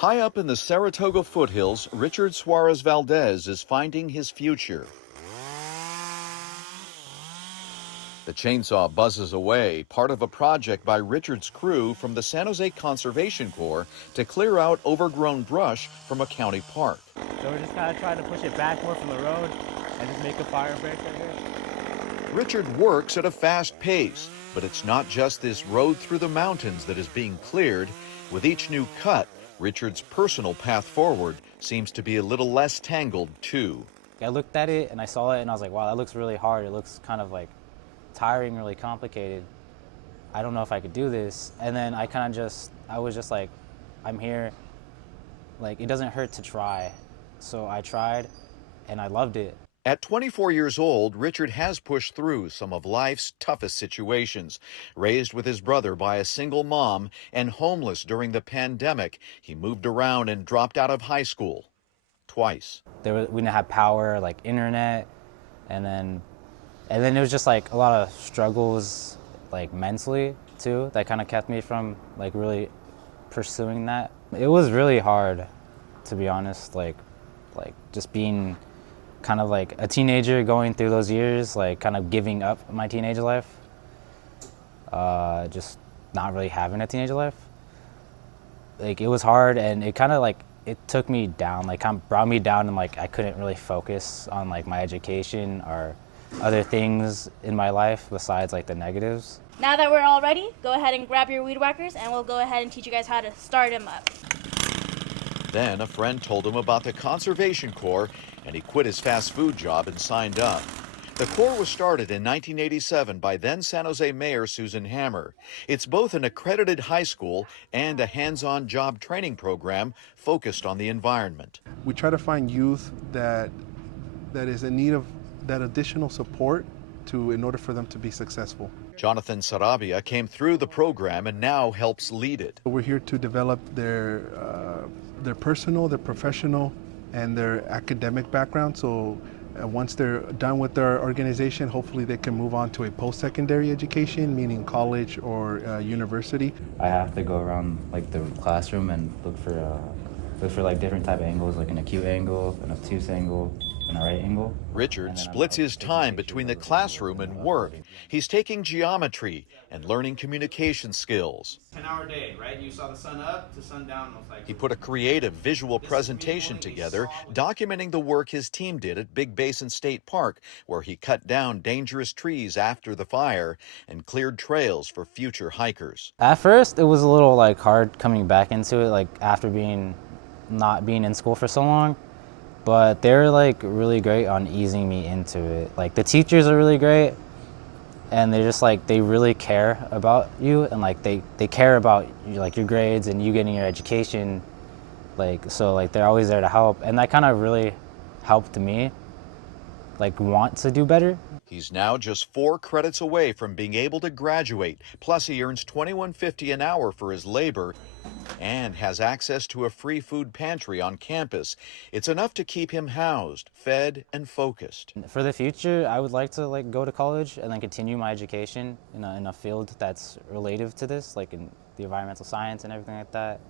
High up in the Saratoga foothills, Richard Suarez Valdez is finding his future. The chainsaw buzzes away, part of a project by Richard's crew from the San Jose Conservation Corps to clear out overgrown brush from a county park. So we're just kind of trying to push it back more from the road and just make a fire break right here. Richard works at a fast pace, but it's not just this road through the mountains that is being cleared. With each new cut, Richard's personal path forward seems to be a little less tangled, too. I looked at it and I saw it and I was like, wow, that looks really hard. It looks kind of like tiring, really complicated. I don't know if I could do this. And then I was just like, I'm here. Like, it doesn't hurt to try. So I tried and I loved it. At 24 years old, Richard has pushed through some of life's toughest situations. Raised with his brother by a single mom and homeless during the pandemic, he moved around and dropped out of high school twice. We didn't have power, like internet, and then it was just like a lot of struggles, like mentally too, that kind of kept me from like really pursuing that. It was really hard, to be honest, like just being kind of like a teenager going through those years, like kind of giving up my teenage life, just not really having a teenage life. Like, it was hard, and it kind of like, it took me down, like kind of brought me down, and like I couldn't really focus on like my education or other things in my life besides like the negatives. Now that we're all ready, go ahead and grab your weed whackers and we'll go ahead and teach you guys how to start him up. Then a friend told him about the Conservation Corps, and he quit his fast food job and signed up. The Corps was started in 1987 by then San Jose Mayor Susan Hammer. It's both an accredited high school and a hands-on job training program focused on the environment. We try to find youth that is in need of that additional support in order for them to be successful. Jonathan Sarabia came through the program and now helps lead it. We're here to develop their personal, their professional, and their academic background. So once they're done with their organization, hopefully they can move on to a post-secondary education, meaning college or university. I have to go around like the classroom and look for like different type of angles, like an acute angle, an obtuse angle, and a right angle. Richard splits his time between the classroom and work. He's taking geometry and learning communication skills. 10-hour day, right? You saw the sun up to sundown most likely. He put a creative visual presentation together documenting the work his team did at Big Basin State Park, where he cut down dangerous trees after the fire and cleared trails for future hikers. At first, it was a little like hard coming back into it, like after not being in school for so long. But they're like really great on easing me into it. Like, the teachers are really great, and they're just like, they really care about you, and like they care about like your grades and you getting your education. Like, so like they're always there to help, and that kind of really helped me like want to do better. He's now just 4 credits away from being able to graduate. Plus, he earns $21.50 an hour for his labor and has access to a free food pantry on campus. It's enough to keep him housed, fed, and focused. For the future, I would like to like go to college and then continue my education in a field that's related to this, like in the environmental science and everything like that.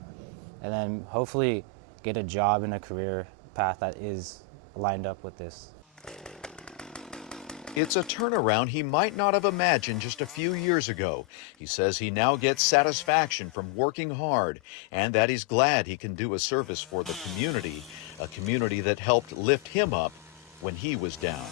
And then hopefully get a job in a career path that is lined up with this. It's a turnaround he might not have imagined just a few years ago. He says he now gets satisfaction from working hard and that he's glad he can do a service for the community, a community that helped lift him up when he was down.